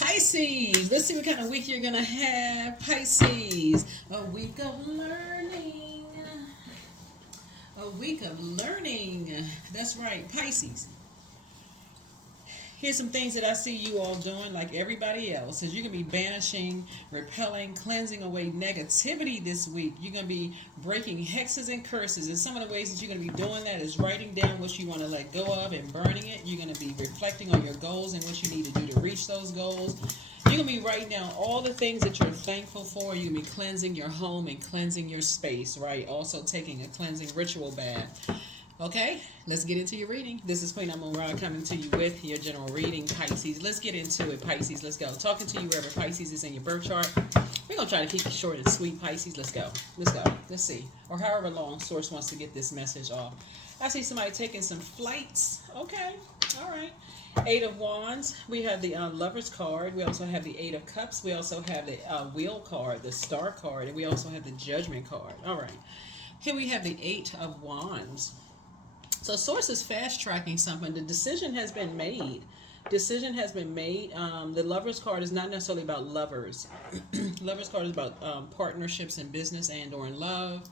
Pisces, let's see what kind of week you're gonna have. Pisces, a week of learning. A week of learning. That's right, Pisces. Here's some things that I see you all doing like everybody else. Is you're going to be banishing, repelling, cleansing away negativity this week. You're going to be breaking hexes and curses. And some of the ways that you're going to be doing that is writing down what you want to let go of and burning it. You're going to be reflecting on your goals and what you need to do to reach those goals. You're going to be writing down all the things that you're thankful for. You're going to be cleansing your home and cleansing your space, right? Also taking a cleansing ritual bath. Okay, let's get into your reading. This is Queen Amun Ra coming to you with your general reading, Pisces. Let's get into it, Pisces. Let's go. Talking to you wherever Pisces is in your birth chart. We're going to try to keep it short and sweet, Pisces. Let's go. Let's go. Let's see. Or however long Source wants to get this message off. I see somebody taking some flights. Okay, all right. Eight of Wands. We have the Lover's card. We also have the Eight of Cups. We also have the Wheel card, the Star card, and we also have the Judgment card. All right. Here we have the Eight of Wands. So Source is fast tracking something. The decision has been made. Decision has been made. The Lover's card is not necessarily about lovers. Lover's card is about partnerships in business and or in love.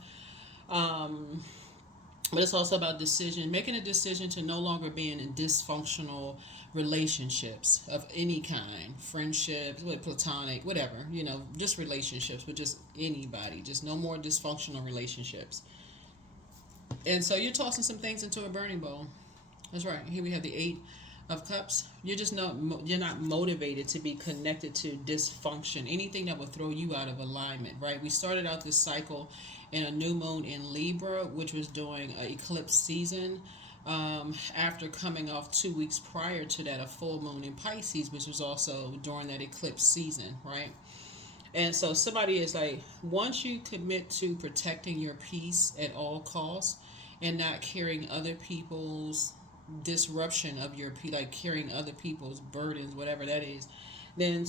But it's also about decision, making a decision to no longer be in dysfunctional relationships of any kind, friendships, platonic, whatever, just relationships with just anybody, just no more dysfunctional relationships. And so you're tossing some things into a burning bowl. That's right. Here we have the Eight of Cups. You're not motivated to be connected to dysfunction, anything that will throw you out of alignment, right? We started out this cycle in a new moon in Libra, which was during an eclipse season. After coming off 2 weeks prior to that, a full moon in Pisces, which was also during that eclipse season, right? And so somebody is like, once you commit to protecting your peace at all costs and not carrying other people's disruption of your peace, like carrying other people's burdens, whatever that is, then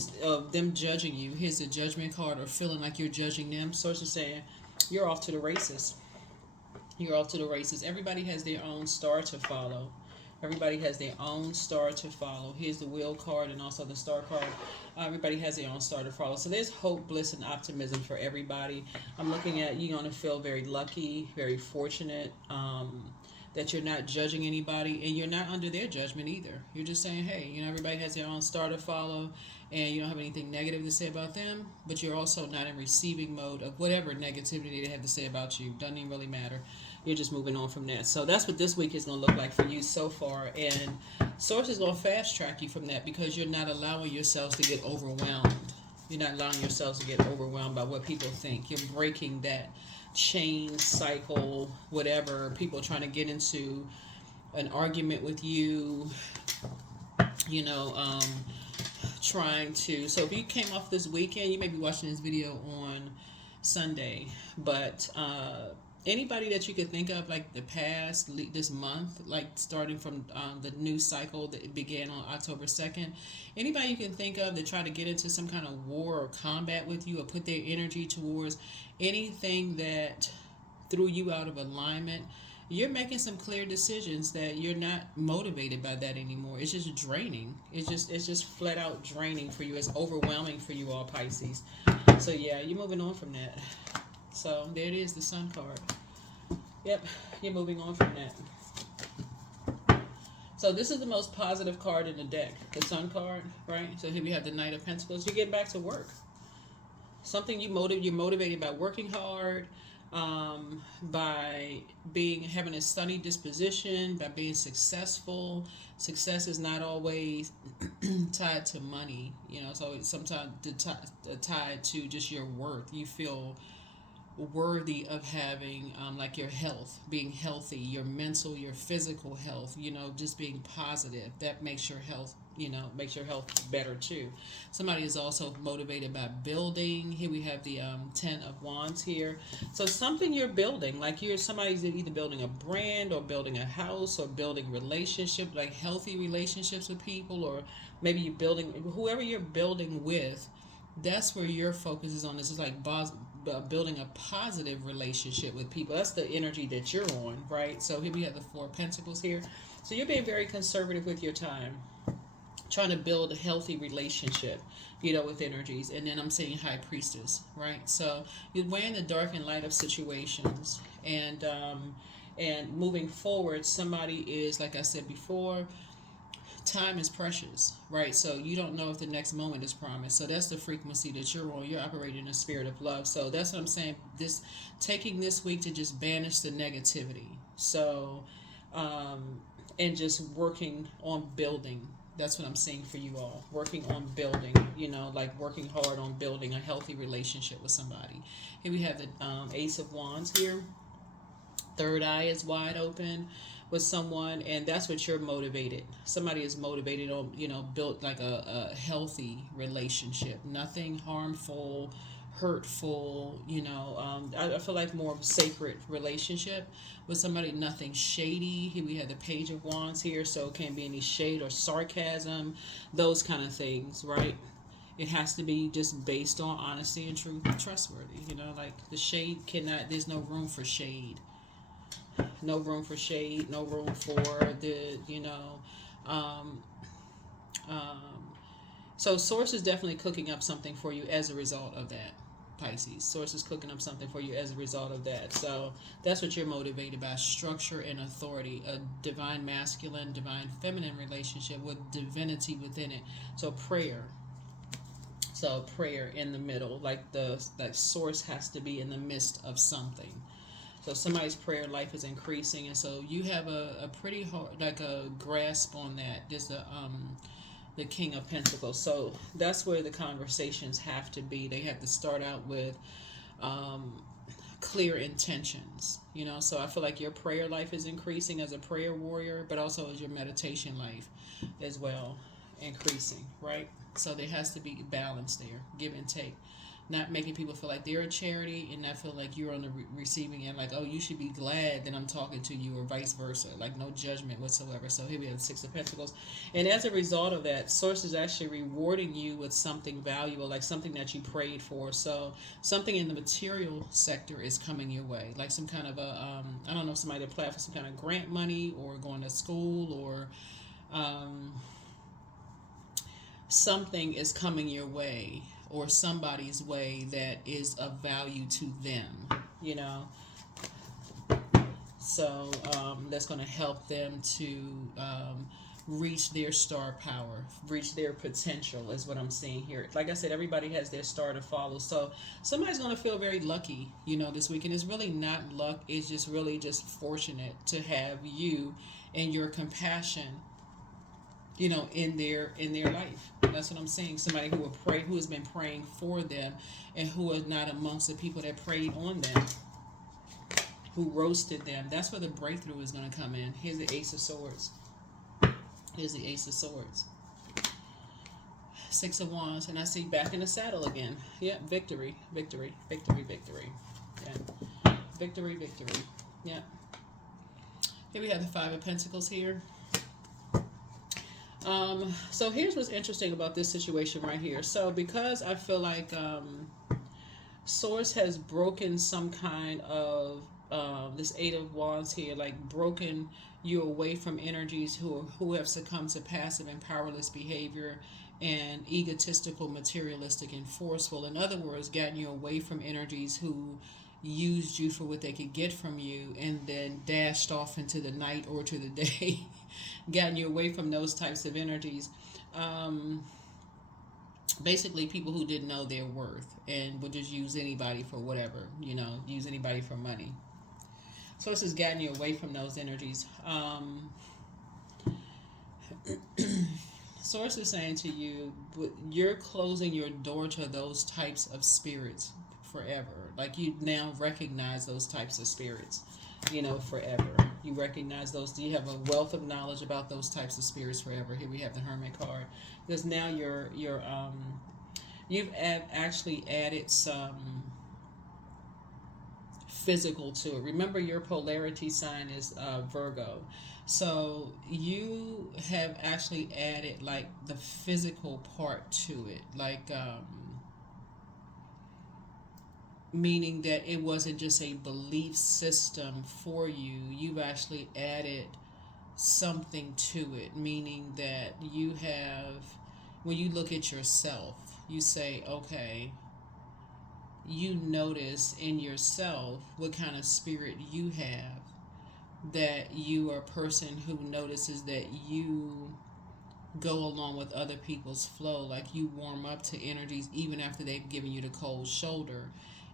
them judging you, here's the Judgment card, or feeling like you're judging them. Source is saying, you're off to the races. You're off to the races. Everybody has their own star to follow. Everybody has their own star to follow. Here's the Wheel card and also the Star card. Everybody has their own star to follow. So there's hope, bliss, and optimism for everybody. I'm looking at you're going to feel very lucky, very fortunate, that you're not judging anybody and you're not under their judgment either. You're just saying, hey, everybody has their own star to follow and you don't have anything negative to say about them, but you're also not in receiving mode of whatever negativity they have to say about you. Doesn't even really matter. You're just moving on from that. So that's what this week is going to look like for you so far. And Source is going to fast track you from that because you're not allowing yourselves to get overwhelmed. You're not allowing yourselves to get overwhelmed by what people think. You're breaking that chain cycle, whatever. People trying to get into an argument with you, trying to. So if you came off this weekend, you may be watching this video on Sunday, but anybody that you could think of, like this month, like starting from the new cycle that began on October 2nd, anybody you can think of that try to get into some kind of war or combat with you or put their energy towards anything that threw you out of alignment, you're making some clear decisions that you're not motivated by that anymore. It's just draining. It's just flat out draining for you. It's overwhelming for you all, Pisces. So yeah, you're moving on from that. So there it is, the Sun card. Yep, you're moving on from that. So this is the most positive card in the deck, the Sun card, right? So here we have the Knight of Pentacles. You're getting back to work. Something you're motivated by working hard, by having a sunny disposition, by being successful. Success is not always tied to money. It's always sometimes tied to just your worth. You feel worthy of having like your health, being healthy, your mental, your physical health, just being positive. That makes your health better too. Somebody is also motivated by building. Here we have the 10 of Wands here. So something you're building, like somebody's either building a brand or building a house or building relationships, like healthy relationships with people, or maybe you're building, whoever you're building with, that's where your focus is on. This is like building a positive relationship with people. That's the energy that you're on, right? So here we have the Four of Pentacles here. So you're being very conservative with your time. trying to build a healthy relationship, you know, with energies. And then I'm saying high priestess, right? So you're weighing the dark and light of situations, and moving forward, somebody is, like I said before, time is precious, right? So you don't know if the next moment is promised. So that's the frequency that you're on. You're operating in a spirit of love. So that's what I'm saying. This taking this week to just banish the negativity. So, and just working on building. That's what I'm saying for you all. Working on building, you know, like working hard on building a healthy relationship with somebody. Here we have the Ace of Wands here. Third eye is wide open with someone, and that's what you're motivated. Somebody is motivated on, you know, built like a healthy relationship, nothing harmful, hurtful, you know. I feel like more of a sacred relationship with somebody, nothing shady. Here we have the Page of Wands here, so it can't be any shade or sarcasm, those kind of things, right? It has to be just based on honesty and truth, trustworthy, you know, like the shade cannot, there's no room for shade, no room for shade, no room for the, you know, um, um, so source is definitely cooking up something for you as a result of that. Pisces, source is cooking up something for you as a result of that. So that's what you're motivated by: structure and authority, a divine masculine, divine feminine relationship with divinity within it. So prayer, so prayer in the middle, like the like source has to be in the midst of something. So somebody's prayer life is increasing, and so you have a pretty hard, like a grasp on that. There's the King of Pentacles. So that's where the conversations have to be. They have to start out with um, clear intentions. You know, so I feel like your prayer life is increasing as a prayer warrior, but also as your meditation life as well increasing, right? So there has to be balance there, give and take, not making people feel like they're a charity and not feel like you're on the receiving end, like, oh, you should be glad that I'm talking to you, or vice versa, like no judgment whatsoever. So here we have the Six of Pentacles, and as a result of that, source is actually rewarding you with something valuable, like something that you prayed for. So something in the material sector is coming your way, like some kind of a I don't know, somebody to apply for some kind of grant money, or going to school, or um, something is coming your way, or somebody's way, that is of value to them, you know. So that's going to help them to reach their star power, reach their potential, is what I'm seeing here. Like I said, everybody has their star to follow. So somebody's going to feel very lucky, you know, this weekend. It's really not luck. It's just really just fortunate to have you and your compassion, you know, in their life. That's what I'm saying. Somebody who will pray, who has been praying for them, and who are not amongst the people that prayed on them, who roasted them. That's where the breakthrough is going to come in. Here's the Ace of Swords. Here's the Ace of Swords. Six of Wands, and I see back in the saddle again. Yep, victory, victory, victory, victory. Yeah, victory, victory. Yep. Here we have the Five of Pentacles here. So here's what's interesting about this situation right here. So because I feel like Source has broken some kind of this Eight of Wands here, like broken you away from energies who have succumbed to passive and powerless behavior and egotistical, materialistic, and forceful. In other words, gotten you away from energies who used you for what they could get from you and then dashed off into the night or to the day. Gotten you away from those types of energies. Basically, people who didn't know their worth and would just use anybody for whatever, you know, use anybody for money. So this has gotten you away from those energies. Source is saying to you, you're closing your door to those types of spirits forever. Like, you now recognize those types of spirits, you know, forever. You recognize those. You have a wealth of knowledge about those types of spirits forever. Here we have the Hermit card, because now you've actually added some physical to it. Remember, your polarity sign is Virgo. So you have actually added like the physical part to it, like meaning that it wasn't just a belief system for you. You've actually added something to it, meaning that you have, when you look at yourself, you say, okay, you notice in yourself what kind of spirit you have, that you are a person who notices that you go along with other people's flow, like you warm up to energies even after they've given you the cold shoulder.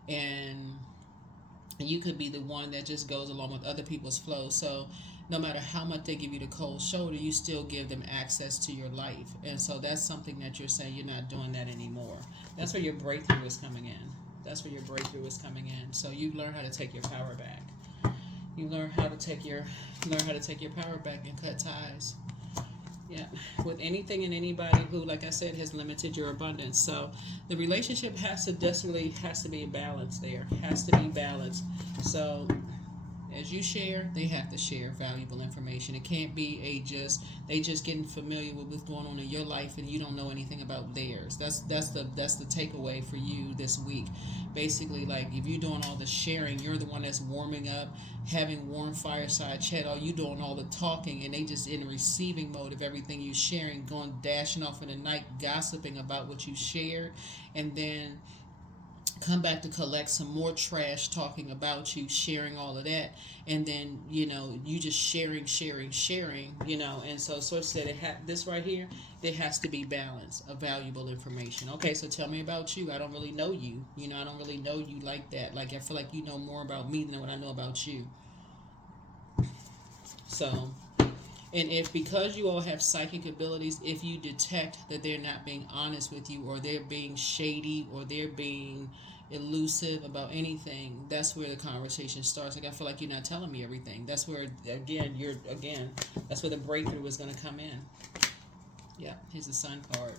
And you could be the one that just goes along with other people's flow. So no matter how much they give you the cold shoulder, you still give them access to your life. And so that's something that you're saying you're not doing that anymore. That's where your breakthrough is coming in. That's where your breakthrough is coming in. So you learn how to take your power back. You learn how to take your power back and cut ties. Yeah, with anything and anybody who, like I said, has limited your abundance. So the relationship has to be a balance there. Has to be balanced. So as you share, they have to share valuable information. It can't be they just getting familiar with what's going on in your life and you don't know anything about theirs. That's the takeaway for you this week. Basically, like if you're doing all the sharing, you're the one that's warming up, having warm fireside chat, or you doing all the talking, and they just in the receiving mode of everything you sharing, going dashing off in the night, gossiping about what you shared, and then come back to collect some more trash talking about you, sharing all of that, and then you just sharing, and so Source said this right here, there has to be balance of valuable information. Okay, so tell me about you. I don't really know you. I don't really know you like that. Like I feel like you know more about me than what I know about you. So, and if because you all have psychic abilities, if you detect that they're not being honest with you, or they're being shady, or they're being elusive about anything, that's where the conversation starts. Like I feel like you're not telling me everything. That's where that's where the breakthrough is going to come in. Yeah, here's the Sun card.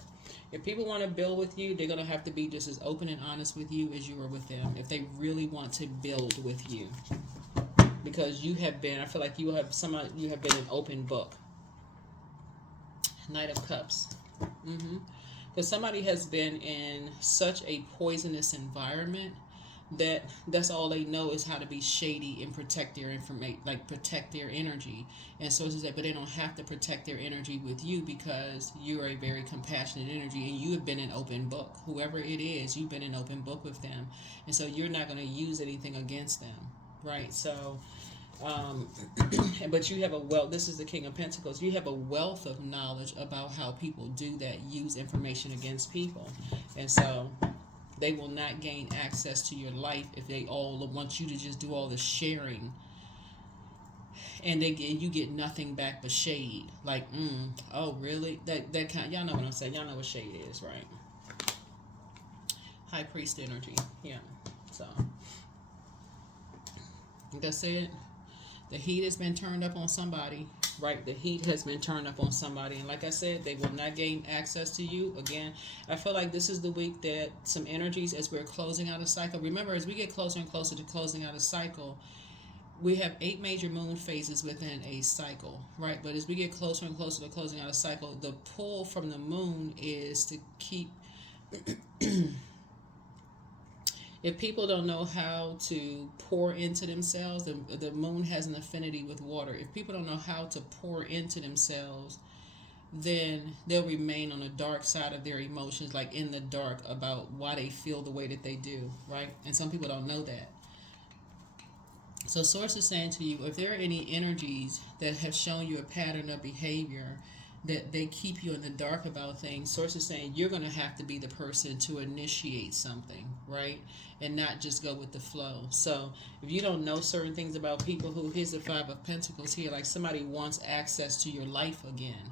If people want to build with you, they're going to have to be just as open and honest with you as you are with them. If they really want to build with you, because I feel like you have been an open book. Knight of Cups. Because somebody has been in such a poisonous environment that's all they know is how to be shady and protect their information, like protect their energy. And so it's that, but they don't have to protect their energy with you, because you are a very compassionate energy and you have been an open book. Whoever it is, you've been an open book with them, and so you're not going to use anything against them, right? So but you have this is the King of Pentacles. You have a wealth of knowledge about how people do that, use information against people. And so they will not gain access to your life if they all want you to just do all the sharing, and you get nothing back but shade. Like, oh really? That kind, y'all know what I'm saying. Y'all know what shade is, right? High Priest energy. Yeah. So like I said, the heat has been turned up on somebody, right? The heat has been turned up on somebody. And like I said, they will not gain access to you. Again, I feel like this is the week that some energies, as we're closing out a cycle. Remember, as we get closer and closer to closing out a cycle, we have 8 major moon phases within a cycle, right? But as we get closer and closer to closing out a cycle, the pull from the moon is to keep... If people don't know how to pour into themselves, the moon has an affinity with water. If people don't know how to pour into themselves, then they'll remain on the dark side of their emotions, like in the dark about why they feel the way that they do, right? And some people don't know that. So Source is saying to you, if there are any energies that have shown you a pattern of behavior that they keep you in the dark about things, Source is saying you're going to have to be the person to initiate something, right? And not just go with the flow. So if you don't know certain things about people here's the 5 of Pentacles here, like somebody wants access to your life again.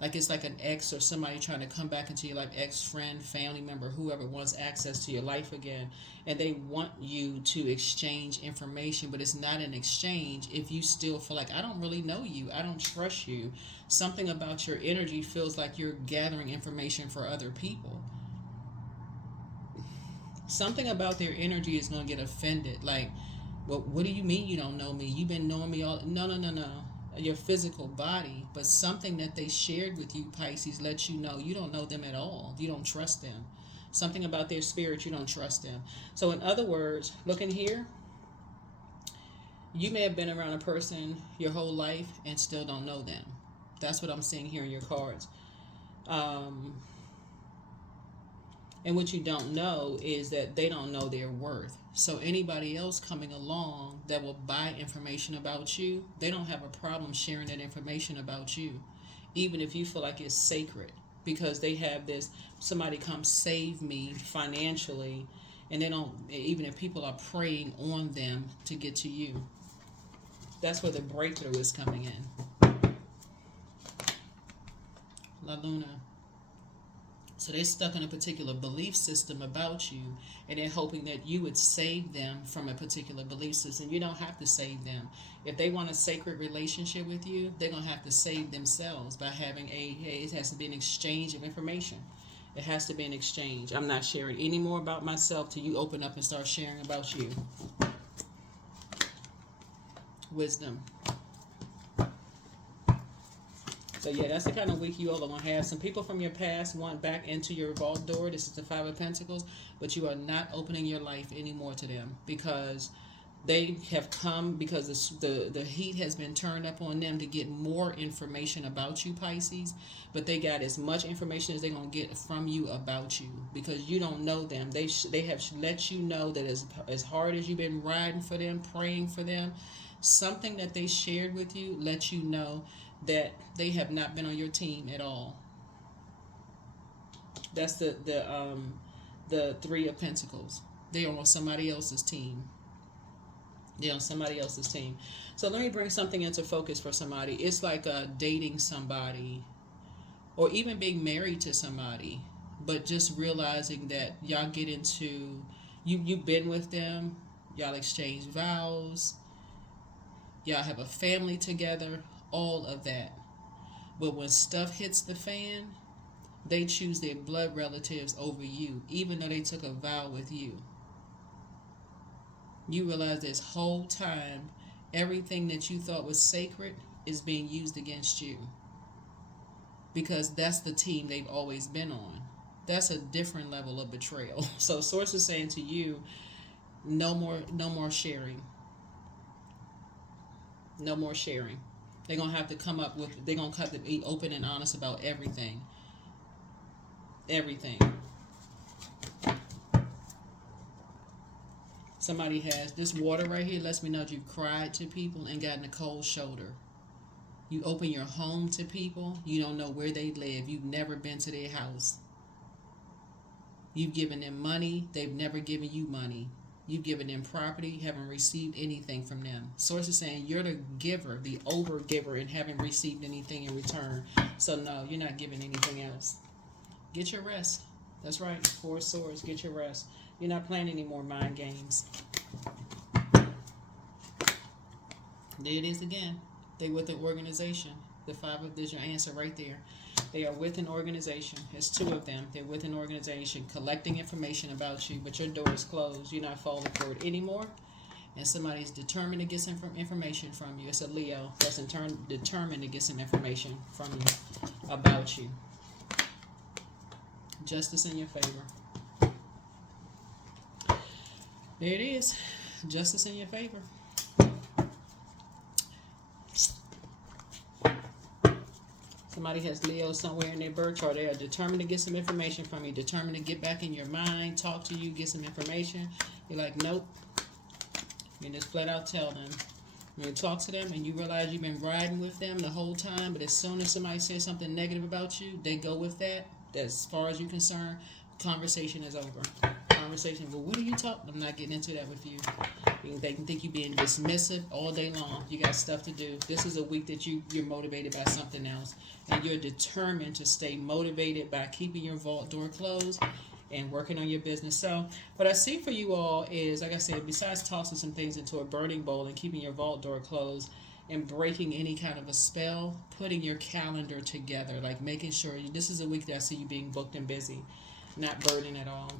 Like it's like an ex or somebody trying to come back into your life, ex-friend, family member, whoever wants access to your life again. And they want you to exchange information, but it's not an exchange if you still feel like, I don't really know you, I don't trust you. Something about your energy feels like you're gathering information for other people. Something about their energy is going to get offended. Like, well, what do you mean you don't know me? You've been knowing me all... No. Your physical body, but something that they shared with you, Pisces, lets you know you don't know them at all. You don't trust them. Something about their spirit, you don't trust them. So in other words, look in here. You may have been around a person your whole life and still don't know them. That's what I'm seeing here in your cards. Um, and what you don't know is that they don't know their worth. So anybody else coming along that will buy information about you, they don't have a problem sharing that information about you, even if you feel like it's sacred, because they have this, somebody come save me financially, and they don't, even if people are preying on them to get to you. That's where the breakthrough is coming in. La Luna. So they're stuck in a particular belief system about you, and they're hoping that you would save them from a particular belief system. You don't have to save them. If they want a sacred relationship with you, they're going to have to save themselves by having it has to be an exchange of information. It has to be an exchange. I'm not sharing any more about myself till you open up and start sharing about you. Wisdom. So yeah, that's the kind of week you all are going to have. Some people from your past want back into your vault door. This is the Five of Pentacles. But you are not opening your life anymore to them, because they have come, because the heat has been turned up on them to get more information about you, Pisces. But they got as much information as they're going to get from you about you, because you don't know them. They have let you know that as hard as you've been riding for them, praying for them, something that they shared with you let you know that they have not been on your team at all. That's the Three of Pentacles. They are on somebody else's team. They're on somebody else's team. So let me bring something into focus for somebody. It's like dating somebody, or even being married to somebody, but just realizing that y'all get into, you've been with them, y'all exchange vows, y'all have a family together, all of that. But when stuff hits the fan, they choose their blood relatives over you, even though they took a vow with you. You realize this whole time, everything that you thought was sacred is being used against you, because that's the team they've always been on. That's a different level of betrayal. So Source is saying to you, no more sharing. No more sharing. They're going to have to come up with, they're going to have to be open and honest about everything. Everything. Somebody has, this water right here lets me know that you've cried to people and gotten a cold shoulder. You open your home to people, you don't know where they live, you've never been to their house. You've given them money, they've never given you money. You've given them property, haven't received anything from them. Source is saying you're the giver, the over giver, and haven't received anything in return. So no, you're not giving anything else. Get your rest. That's right. Four of Swords, get your rest. You're not playing any more mind games. There it is again. They with an organization. The Five of, there's your answer right there. They are with an organization. It's two of them. They're with an organization collecting information about you, but your door is closed. You're not falling for it anymore. And somebody's determined to get some information from you. It's a Leo that's in turn determined to get some information from you about you. Justice in your favor. There it is. Justice in your favor. Somebody has Leo somewhere in their birth chart. They are determined to get some information from you, determined to get back in your mind, talk to you, get some information. You're like, nope. You just flat out tell them. When you talk to them and you realize you've been riding with them the whole time, but as soon as somebody says something negative about you, they go with that. As far as you're concerned, conversation is over. Conversation, well, what are you talking? I'm not getting into that with you. They can think you're being dismissive all day long. You got stuff to do. This is a week that you're motivated by something else. And you're determined to stay motivated by keeping your vault door closed and working on your business. So what I see for you all is, like I said, besides tossing some things into a burning bowl and keeping your vault door closed and breaking any kind of a spell, putting your calendar together, like making sure this is a week that I see you being booked and busy, not burdened at all.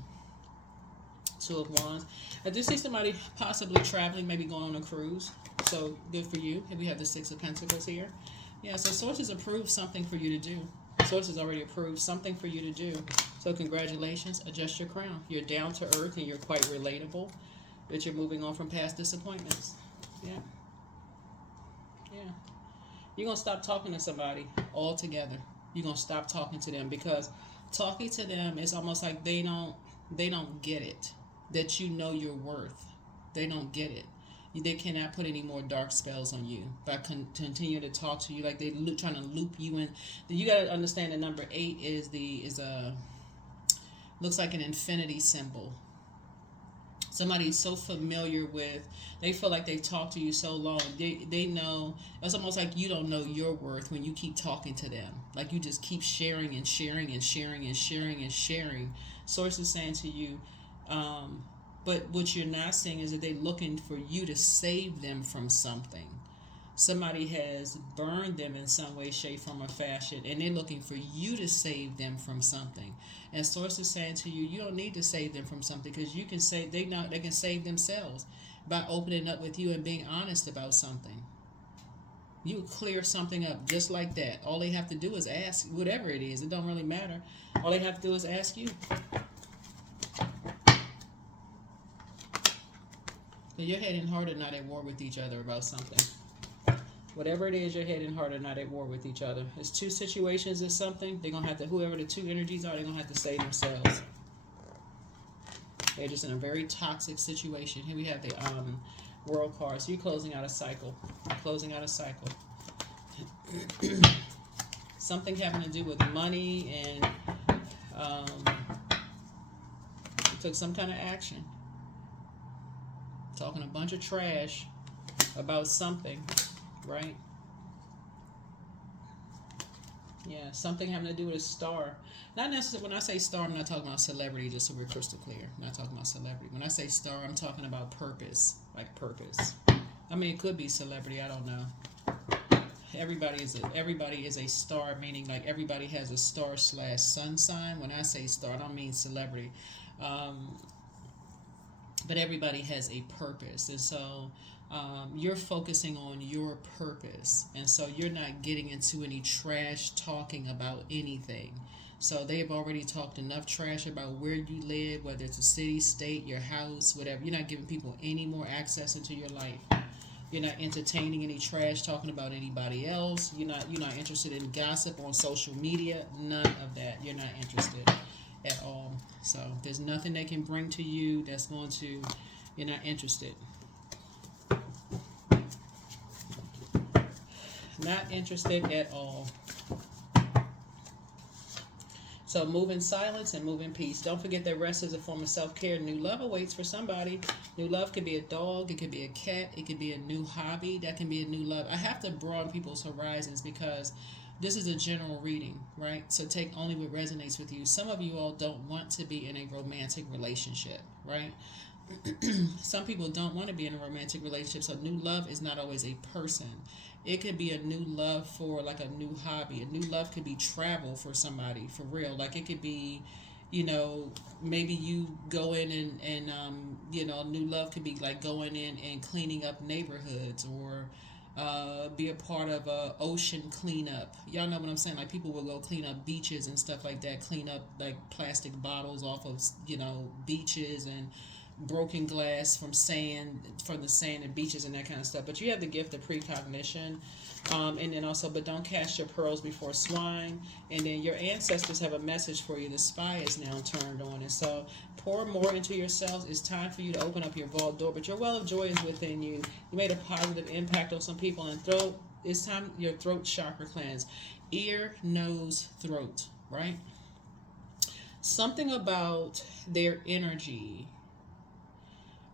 Two of Wands. I do see somebody possibly traveling, maybe going on a cruise. So good for you. And we have the Six of Pentacles here. Yeah, so Source has approved something for you to do. Source has already approved something for you to do. So congratulations. Adjust your crown. You're down to earth and you're quite relatable. But you're moving on from past disappointments. Yeah. Yeah. You're going to stop talking to somebody altogether. You're going to stop talking to them because talking to them is almost like they don't get it, that you know your worth. They don't get it. They cannot put any more dark spells on you by continue to talk to you like they trying to loop you in. You got to understand that number 8 is a looks like an infinity symbol. Somebody's so familiar with, they feel like they've talked to you so long, they know. It's almost like you don't know your worth when you keep talking to them, like you just keep sharing and sharing and sharing and sharing and sharing. Source is saying to you, but what you're not seeing is that they're looking for you to save them from something. Somebody has burned them in some way, shape, form, or fashion, and they're looking for you to save them from something. And Source is saying to you, you don't need to save them from something because you can say they can save themselves by opening up with you and being honest about something. You clear something up just like that. All they have to do is ask, whatever it is. It don't really matter. All they have to do is ask you. So your head and heart are not at war with each other about something. Whatever it is, your head and heart are not at war with each other. It's two situations or something. They're going to have to, whoever the two energies are, they're going to have to save themselves. They're just in a very toxic situation. Here we have the World card. So you're closing out a cycle. Closing out a cycle. Something having to do with money and you took some kind of action. Talking a bunch of trash about something. Right? Yeah, something having to do with a star. Not necessarily, when I say star, I'm not talking about celebrity, just so we're crystal clear. I'm not talking about celebrity. When I say star, I'm talking about purpose. Like purpose. I mean, it could be celebrity, I don't know. Everybody is a star, meaning like everybody has a star/sun sign. When I say star, I don't mean celebrity. But everybody has a purpose. And so you're focusing on your purpose. And so you're not getting into any trash talking about anything. So they've already talked enough trash about where you live, whether it's a city, state, your house, whatever. You're not giving people any more access into your life. You're not entertaining any trash talking about anybody else. You're not interested in gossip on social media. None of that. You're not interested at all. So there's nothing they can bring to you that's going to, you're not interested. Not interested at all. So move in silence and move in peace. Don't forget that rest is a form of self-care. New love awaits for somebody. New love could be a dog. It could be a cat. It could be a new hobby. That can be a new love. I have to broaden people's horizons because this is a general reading, right? So take only what resonates with you. Some of you all don't want to be in a romantic relationship, right? Some people don't want to be in a romantic relationship. So new love is not always a person. It could be a new love for like a new hobby. A new love could be travel for somebody, for real. Like it could be, maybe you go in and new love could be like going in and cleaning up neighborhoods or be a part of a ocean cleanup. Y'all know what I'm saying? Like people will go clean up beaches and stuff like that, clean up like plastic bottles off of, beaches and broken glass from the sand and beaches and that kind of stuff. But you have the gift of precognition. And then also, but don't cast your pearls before swine. And then your ancestors have a message for you. The spy is now turned on. And so pour more into yourselves. It's time for you to open up your vault door. But your well of joy is within you. You made a positive impact on some people. And it's time your throat chakra cleanse. Ear, nose, throat, right? Something about their energy.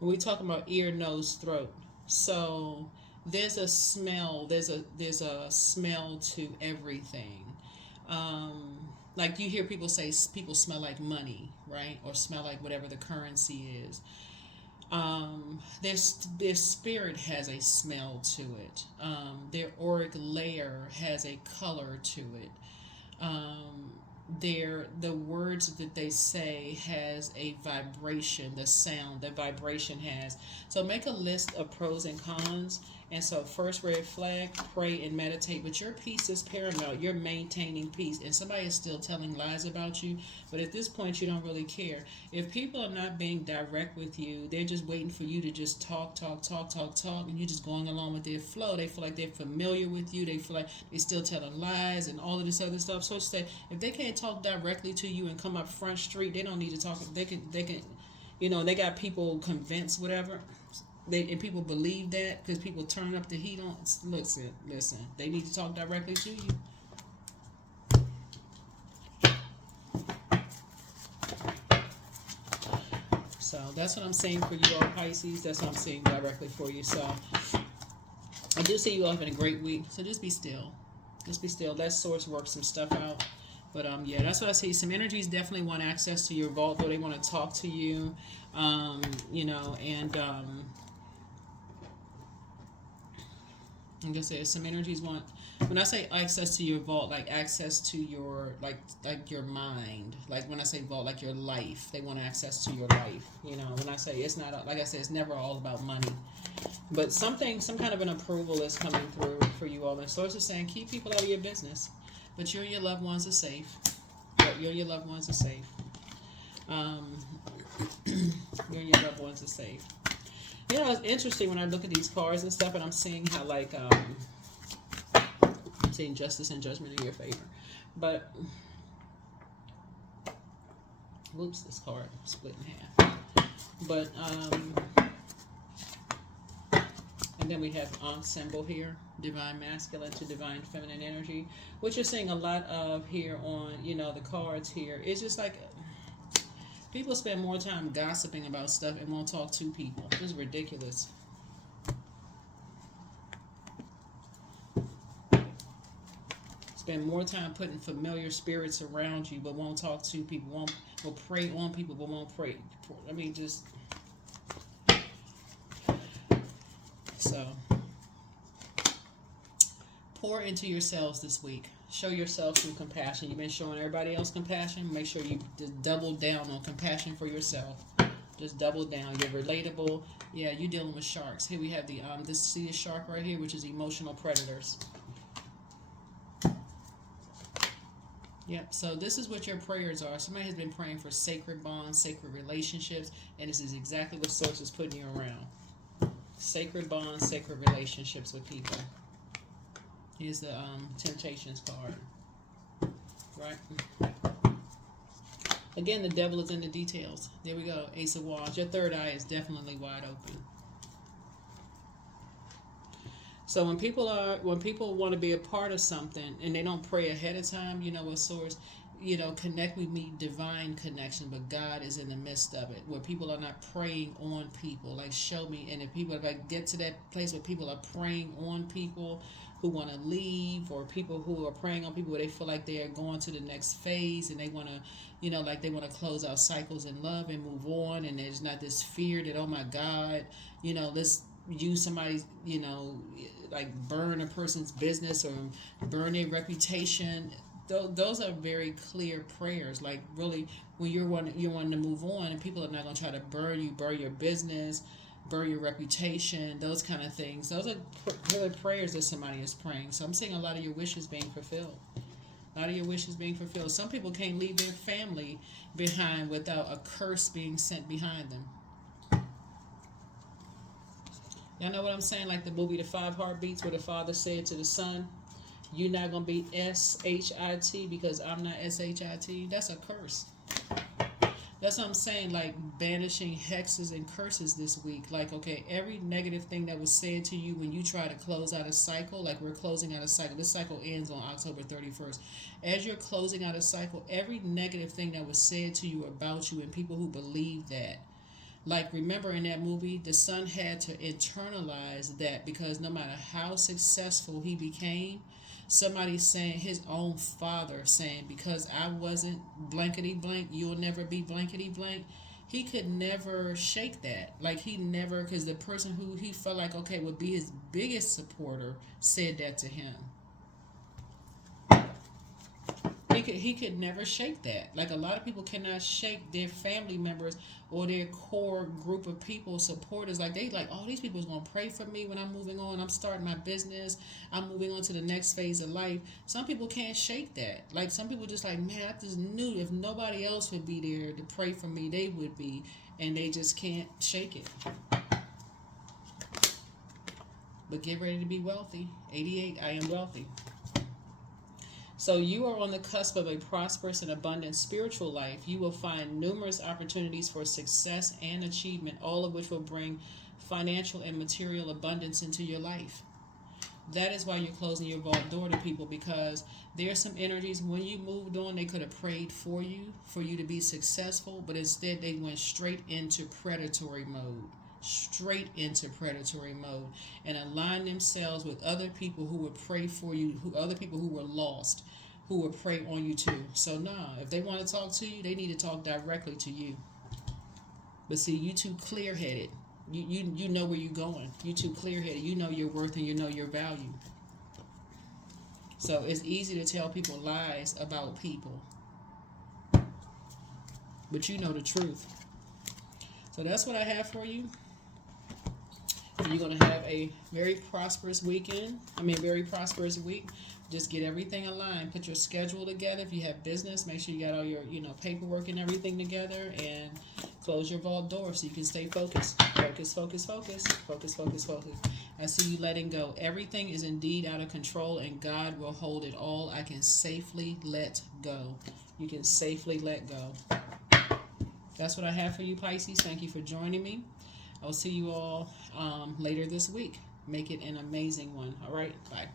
When we talk about ear, nose, throat. So there's a smell. There's a smell to everything. Like you hear people say people smell like money, right? Or smell like whatever the currency is. Their spirit has a smell to it. Their auric layer has a color to it. The words that they say has a vibration, the sound that vibration has. So make a list of pros and cons And so, first red flag, pray and meditate. But your peace is paramount. You're maintaining peace. And somebody is still telling lies about you. But at this point, you don't really care. If people are not being direct with you, they're just waiting for you to just talk, and you're just going along with their flow. They feel like they're familiar with you. They feel like they're still telling lies and all of this other stuff. So it's that if they can't talk directly to you and come up front street, they don't need to talk. They can, they got people convinced, whatever. And people believe that because people turn up the heat on. Listen. They need to talk directly to you. So that's what I'm saying for you all, Pisces. That's what I'm saying directly for you. So I do see you all having a great week. So just be still. Just be still. Let Source work some stuff out. But yeah, that's what I see. Some energies definitely want access to your vault, though they want to talk to you. I'm gonna say some energies want. When I say access to your vault, like access to your like your mind. Like when I say vault, like your life, they want access to your life. When I say it's not like I said, it's never all about money, but some kind of an approval is coming through for you all. And Source is saying keep people out of your business, but you and your loved ones are safe. You and your loved ones are safe. You and your loved ones are safe. It's interesting when I look at these cards and stuff, and I'm seeing how, like, I'm seeing justice and judgment in your favor. But, whoops, this card split in half. But, and then we have Ankh symbol here, divine masculine to divine feminine energy, which you're seeing a lot of here on, the cards here. It's just like people spend more time gossiping about stuff and won't talk to people. It's ridiculous. Spend more time putting familiar spirits around you, but won't talk to people. Will prey on people, but won't pray. I mean, just so pour into yourselves this week. Show yourself some compassion. You've been showing everybody else compassion. Make sure you just double down on compassion for yourself. Just double down. You're relatable. Yeah, you're dealing with sharks. Here we have the see the shark right here, which is emotional predators. Yep. So this is what your prayers are. Somebody has been praying for sacred bonds, sacred relationships, and this is exactly what Source is putting you around. Sacred bonds, sacred relationships with people. Here's the Temptations card. Right? Again, the devil is in the details. There we go. Ace of Wands. Your third eye is definitely wide open. So when people want to be a part of something and they don't pray ahead of time, with Source, connect with me, divine connection, but God is in the midst of it, where people are not praying on people. Like, show me. And if I get to that place where people are praying on people who want to leave, or people who are praying on people where they feel like they are going to the next phase and they want to, like they want to close out cycles in love and move on, and there's not this fear that, oh my God, let's use somebody's, like burn a person's business or burn their reputation. Those are very clear prayers. Like, really, when you're wanting to move on, and people are not going to try to burn your business, burn your reputation, those kind of things. Those are really prayers that somebody is praying. So I'm seeing a lot of your wishes being fulfilled. A lot of your wishes being fulfilled. Some people can't leave their family behind without a curse being sent behind them. Y'all know what I'm saying? Like the movie The Five Heartbeats, where the father said to the son, you're not going to be S-H-I-T because I'm not S-H-I-T. That's a curse. That's what I'm saying, like banishing hexes and curses this week. Like, okay, every negative thing that was said to you when you try to close out a cycle, like we're closing out a cycle. This cycle ends on October 31st. As you're closing out a cycle, every negative thing that was said to you about you and people who believe that. Like, remember in that movie, the son had to internalize that, because no matter how successful he became, somebody saying, his own father saying, because I wasn't blankety blank, you'll never be blankety blank. He could never shake that. Like, he never, because the person who he felt like, okay, would be his biggest supporter said that to him. he could never shake that. Like a lot of people cannot shake their family members or their core group of people, supporters. Like they like, oh, these people is gonna pray for me when I'm moving on. I'm starting my business. I'm moving on to the next phase of life. Some people can't shake that. Like some people just like, man, I just knew if nobody else would be there to pray for me, they would be, and they just can't shake it. But get ready to be wealthy. 88, I am wealthy. So you are on the cusp of a prosperous and abundant spiritual life. You will find numerous opportunities for success and achievement, all of which will bring financial and material abundance into your life. That is why you're closing your vault door to people, because there are some energies when you moved on, they could have prayed for you to be successful, but instead they went straight into predatory mode. Straight into predatory mode, and align themselves with other people who would pray for you, other people who were lost, who would pray on you too. So if they want to talk to you, they need to talk directly to you. But see, you too clear headed. You know where you're going. You too clear headed. You know your worth and you know your value. So it's easy to tell people lies about people, but you know the truth. So that's what I have for you. You're going to have a very prosperous weekend. Very prosperous week. Just get everything aligned. Put your schedule together. If you have business, make sure you got all your, paperwork and everything together, and close your vault door so you can stay focused. Focus, focus, focus. Focus, focus, focus. I see you letting go. Everything is indeed out of control, and God will hold it all. I can safely let go. You can safely let go. That's what I have for you, Pisces. Thank you for joining me. I'll see you all later this week. Make it an amazing one. All right? Bye.